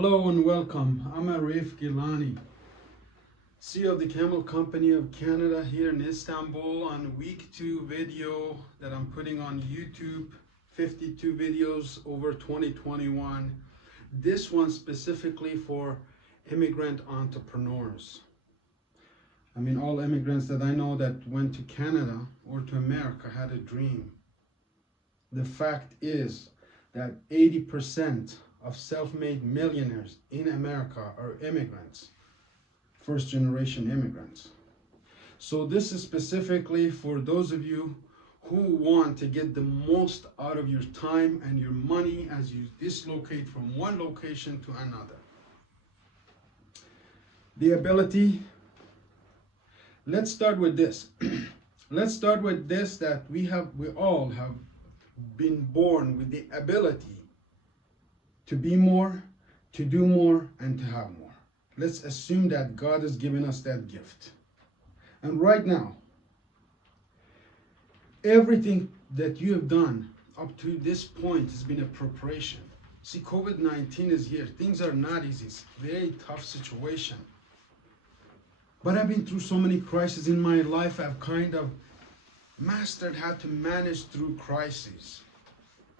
Hello and welcome. I'm Arif Gilani, CEO of the Camel Company of Canada here in Istanbul on week 2 video that I'm putting on YouTube, 52 videos over 2021. This one specifically for immigrant entrepreneurs. I mean, all immigrants that I know that went to Canada or to America had a dream. The fact is that 80% of self-made millionaires in America are immigrants, first-generation immigrants. So this is specifically for those of you who want to get the most out of your time and your money as you dislocate from one location to another. The ability, let's start with this. Let's start with this, that we all have been born with the ability to be more, to do more, and to have more. Let's assume that God has given us that gift. And right now, everything that you have done up to this point has been a preparation. See, COVID-19 is here. Things are not easy. It's a very tough situation. But I've been through so many crises in my life. I've kind of mastered how to manage through crises.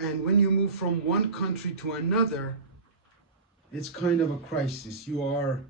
And when you move from one country to another, it's kind of a crisis. You are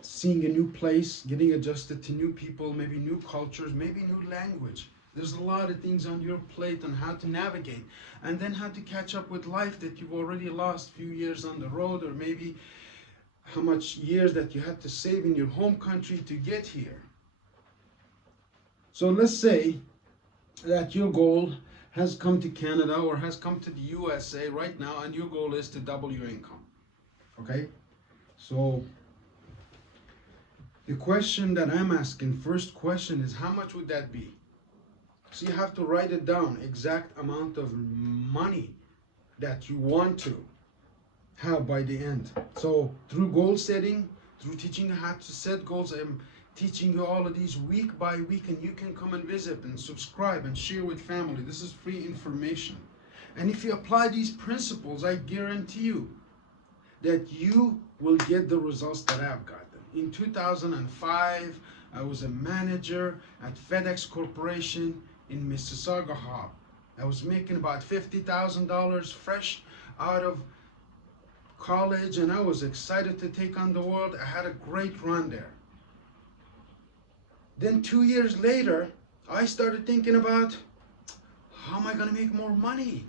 seeing a new place, getting adjusted to new people, maybe new cultures, maybe new language. There's a lot of things on your plate on how to navigate, and then how to catch up with life that you've already lost a few years on the road, or maybe how much years that you had to save in your home country to get here. So let's say that your goal has come to Canada or has come to the USA right now, and your goal is to double your income. Okay? So the question that I'm asking, first question, is how much would that be? So you have to write it down, exact amount of money that you want to have by the end. So through goal setting, through teaching you how to set goals, I'm teaching you all of these week by week, and you can come and visit and subscribe and share with family. This is free information. And if you apply these principles, I guarantee you that you will get the results that I've gotten. In 2005, I was a manager at FedEx Corporation in Mississauga Hub. I was making about $50,000 fresh out of college, and I was excited to take on the world. I had a great run there. Then 2 years later, I started thinking about, how am I going to make more money?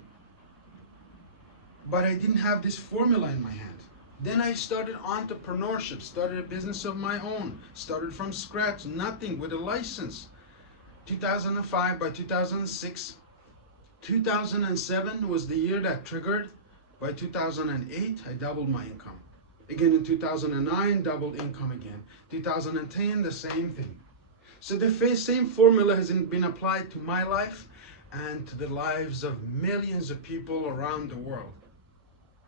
But I didn't have this formula in my hand. Then I started entrepreneurship, started a business of my own, started from scratch, nothing, with a license. 2005, by 2006, 2007 was the year that triggered. By 2008, I doubled my income. Again in 2009, doubled income again. 2010, the same thing. So the same formula has been applied to my life and to the lives of millions of people around the world.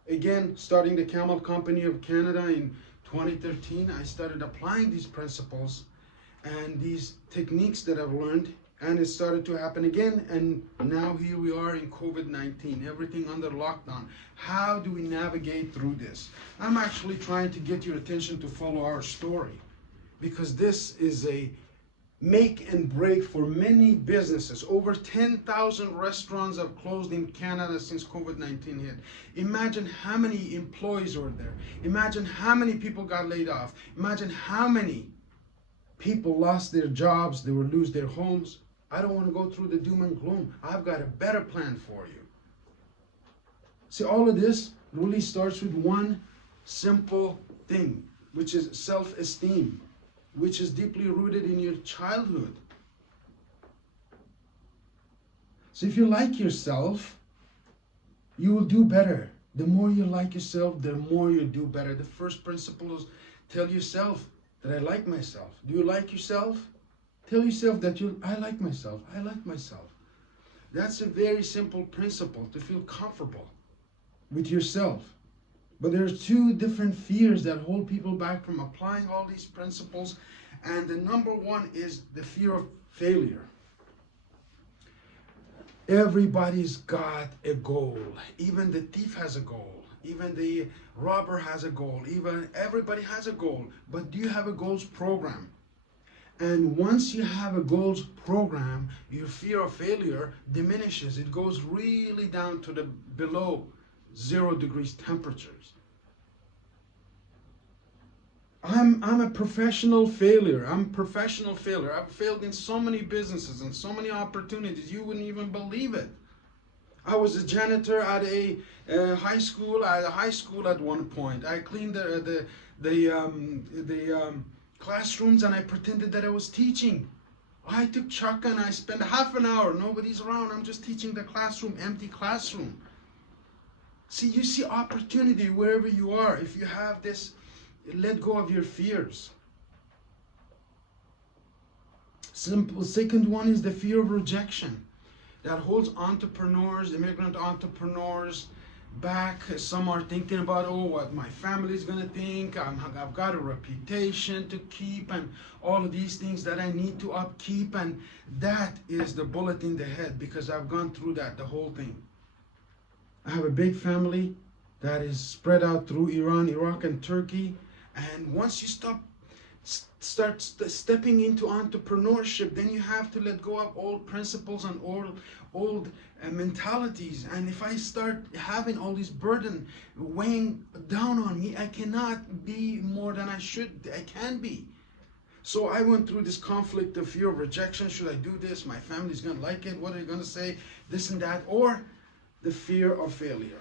Again, starting the Camel Company of Canada in 2013, I started applying these principles and these techniques that I've learned, and it started to happen again. And now here we are in COVID-19, everything under lockdown. How do we navigate through this? I'm actually trying to get your attention to follow our story, because this is a make and break for many businesses. Over 10,000 restaurants have closed in Canada since COVID-19 hit. Imagine how many employees were there. Imagine how many people got laid off. Imagine how many people lost their jobs, they will lose their homes. I don't want to go through the doom and gloom. I've got a better plan for you. See, all of this really starts with one simple thing, which is self-esteem, which is deeply rooted in your childhood. So if you like yourself, you will do better. The more you like yourself, the more you do better. The first principle is tell yourself that I like myself. Do you like yourself? Tell yourself that I like myself. I like myself. That's a very simple principle, to feel comfortable with yourself. But there are two different fears that hold people back from applying all these principles. And the number one is the fear of failure. Everybody's got a goal. Even the thief has a goal. even the robber has a goal, even everybody has a goal. But do you have a goals program? And once you have a goals program, your fear of failure diminishes. It goes really down to the below 0 degrees temperatures. I'm a professional failure. I'm a professional failure. I've failed in so many businesses and so many opportunities. You wouldn't even believe it. I was a janitor at a high school. At a high school at one point, I cleaned the classrooms, and I pretended that I was teaching. I took Chuck and I spent half an hour. Nobody's around. I'm just teaching the classroom, empty classroom. See, you see opportunity wherever you are. If you have this, let go of your fears. Simple. Second one is the fear of rejection that holds entrepreneurs, immigrant entrepreneurs back. Some are thinking about, oh, what my family's gonna think. I've got a reputation to keep, and all of these things that I need to upkeep, and that is the bullet in the head, because I've gone through that, the whole thing. I have a big family that is spread out through Iran, Iraq, and Turkey, and once you start stepping into entrepreneurship, then you have to let go of old principles and old mentalities. And if I start having all this burden weighing down on me, I cannot be more than I can be. So I went through this conflict of fear of rejection. Should I do this? My family's gonna like it. What are they gonna say? This and that. Or the fear of failure.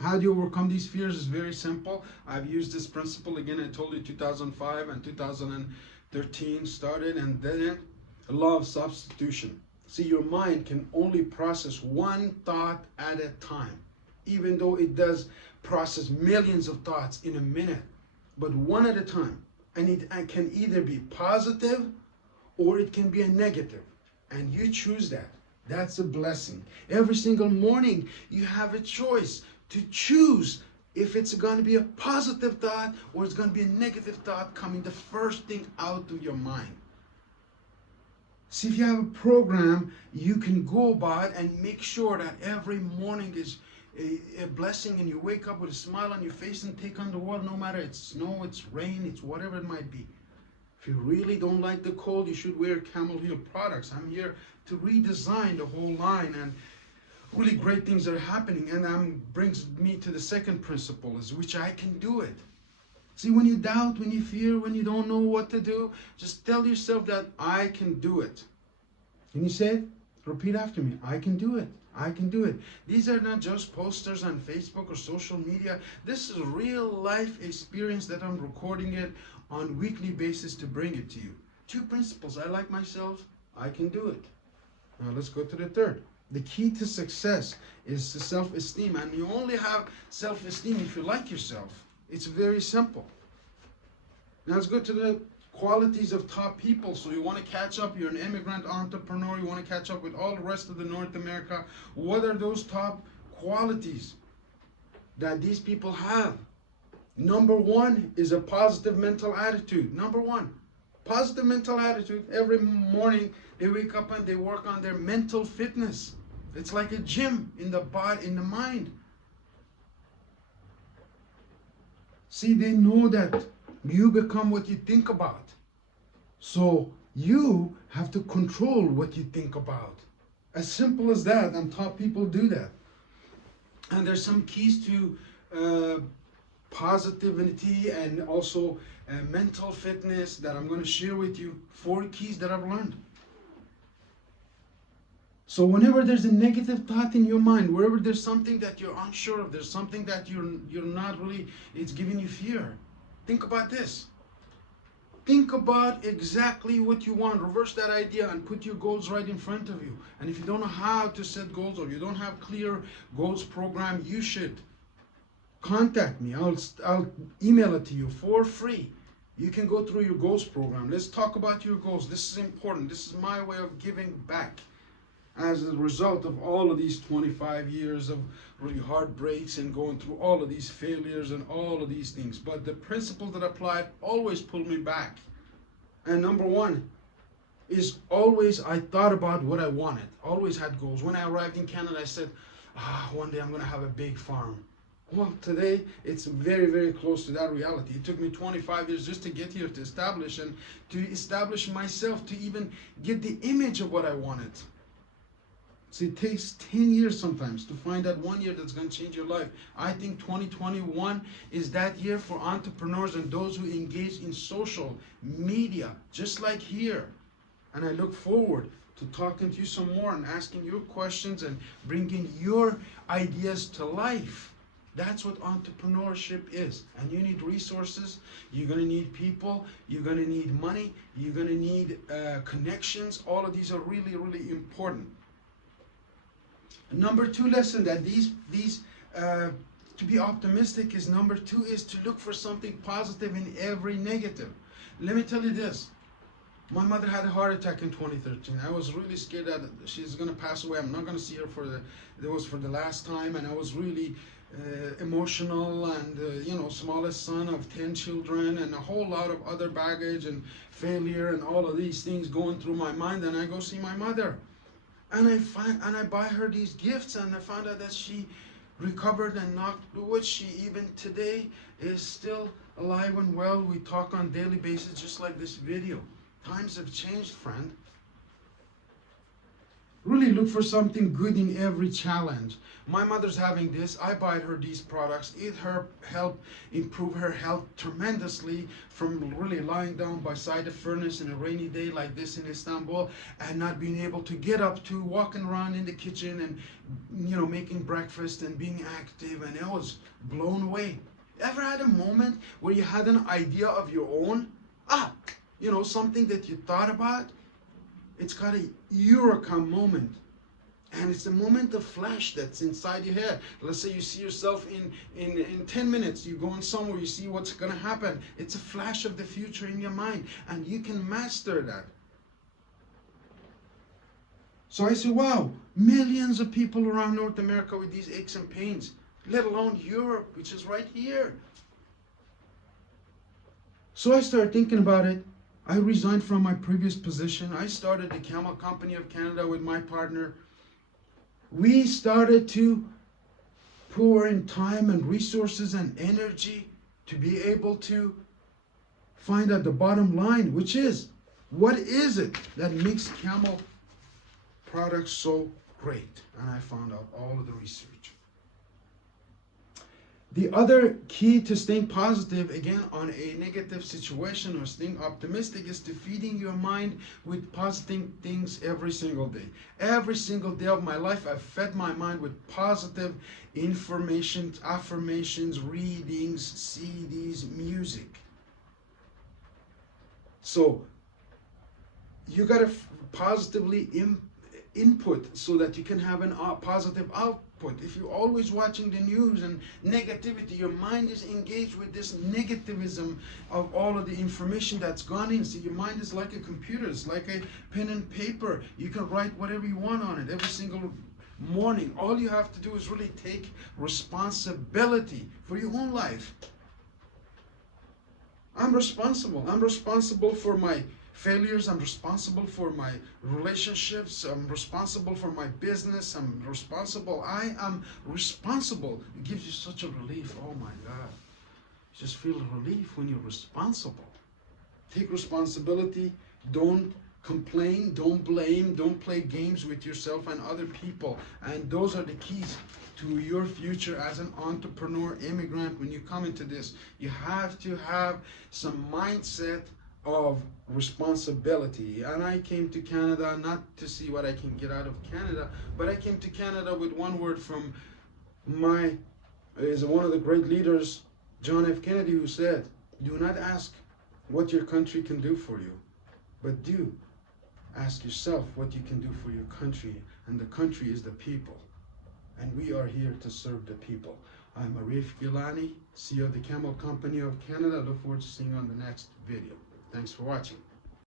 How do you overcome these fears? Is very simple. I've used this principle again. I told you 2005 and 2013 started, and then a law of substitution. See, your mind can only process one thought at a time, even though it does process millions of thoughts in a minute, but one at a time. And it can either be positive or it can be a negative, and you choose that. That's a blessing. Every single morning you have a choice to choose if it's going to be a positive thought or it's going to be a negative thought coming the first thing out of your mind. See, if you have a program, you can go about and make sure that every morning is a blessing, and you wake up with a smile on your face and take on the world, no matter it's snow, it's rain, it's whatever it might be. If you really don't like the cold, you should wear Camel Heel products. I'm here to redesign the whole line, and really great things are happening. And brings me to the second principle, is which I can do it. See, when you doubt, when you fear, when you don't know what to do, just tell yourself that I can do it. Can you say it? Repeat after me. I can do it. I can do it. These are not just posters on Facebook or social media. This is real life experience that I'm recording it on a weekly basis to bring it to you. 2 principles. I like myself. I can do it. Now let's go to the third. The key to success is the self-esteem. And you only have self-esteem if you like yourself. It's very simple. Now let's go to the qualities of top people. So you want to catch up. You're an immigrant entrepreneur. You want to catch up with all the rest of the North America. What are those top qualities that these people have? Number 1 is a positive mental attitude. Number 1, positive mental attitude. Every morning they wake up and they work on their mental fitness. It's like a gym in the body, in the mind. See, they know that you become what you think about. So you have to control what you think about. As simple as that, and top people do that. And there's some keys to positivity and also mental fitness that I'm going to share with you. 4 keys that I've learned. So whenever there's a negative thought in your mind, wherever there's something that you're unsure of, there's something that you're not really, it's giving you fear, think about this. Think about exactly what you want. Reverse that idea and put your goals right in front of you. And if you don't know how to set goals, or you don't have clear goals program, you should contact me. I'll email it to you for free. You can go through your goals program. Let's talk about your goals. This is important. This is my way of giving back as a result of all of these 25 years of really heartbreaks and going through all of these failures and all of these things. But the principle that applied always pulled me back. And number 1 is always I thought about what I wanted. Always had goals. When I arrived in Canada, I said, one day I'm going to have a big farm. Well, today it's very, very close to that reality. It took me 25 years just to get here, to establish myself, to even get the image of what I wanted. So it takes 10 years sometimes to find that 1 year that's going to change your life. I think 2021 is that year for entrepreneurs and those who engage in social media, just like here. And I look forward to talking to you some more and asking your questions and bringing your ideas to life. That's what entrepreneurship is. And you need resources, you're going to need people, you're going to need money, you're going to need connections. All of these are really, really important. Number two lesson that to be optimistic is, number two is to look for something positive in every negative. Let me tell you this. My mother had a heart attack in 2013. I was really scared that she's going to pass away. I'm not going to see her for the last time, and I was really emotional, and smallest son of 10 children, and a whole lot of other baggage and failure and all of these things going through my mind. And I go see my mother, and I buy her these gifts, and I found out that she recovered and knocked wood. She even today is still alive and well. We talk on a daily basis, just like this video. Times have changed, friend. Really look for something good in every challenge. My mother's having this. I buy her these products. It helped improve her health tremendously, from really lying down beside the furnace in a rainy day like this in Istanbul and not being able to get up, to walking around in the kitchen and making breakfast and being active, and I was blown away. Ever had a moment where you had an idea of your own? Something that you thought about? It's got a eureka moment. And it's a moment of flash that's inside your head. Let's say you see yourself in 10 minutes. You're going somewhere, you see what's going to happen. It's a flash of the future in your mind. And you can master that. So I say, wow, millions of people around North America with these aches and pains, let alone Europe, which is right here. So I started thinking about it. I resigned from my previous position. I started the Camel Company of Canada with my partner. We started to pour in time and resources and energy to be able to find out the bottom line, which is, what is it that makes Camel products so great? And I found out all of the research. The other key to staying positive, again, on a negative situation or staying optimistic, is to feeding your mind with positive things every single day. Every single day of my life, I've fed my mind with positive information, affirmations, readings, CDs, music. So you got to positively input so that you can have a positive output. If you're always watching the news and negativity, your mind is engaged with this negativism of all of the information that's gone in. So your mind is like a computer. It's like a pen and paper. You can write whatever you want on it every single morning. All you have to do is really take responsibility for your own life. I'm responsible. I'm responsible for my failures. I'm responsible for my relationships. I'm responsible for my business. I am responsible. It gives you such a relief. Oh my God. You just feel a relief when you're responsible. Take responsibility. Don't complain. Don't blame. Don't play games with yourself and other people. And those are the keys to your future as an entrepreneur, immigrant. When you come into this, you have to have some mindset of responsibility. And I came to Canada not to see what I can get out of Canada, but I came to Canada with one word from one of the great leaders, John F. Kennedy, who said, do not ask what your country can do for you, but do ask yourself what you can do for your country. And the country is the people. And we are here to serve the people. I'm Arif Gilani, CEO of the Camel Company of Canada. I look forward to seeing you on the next video. Thanks for watching.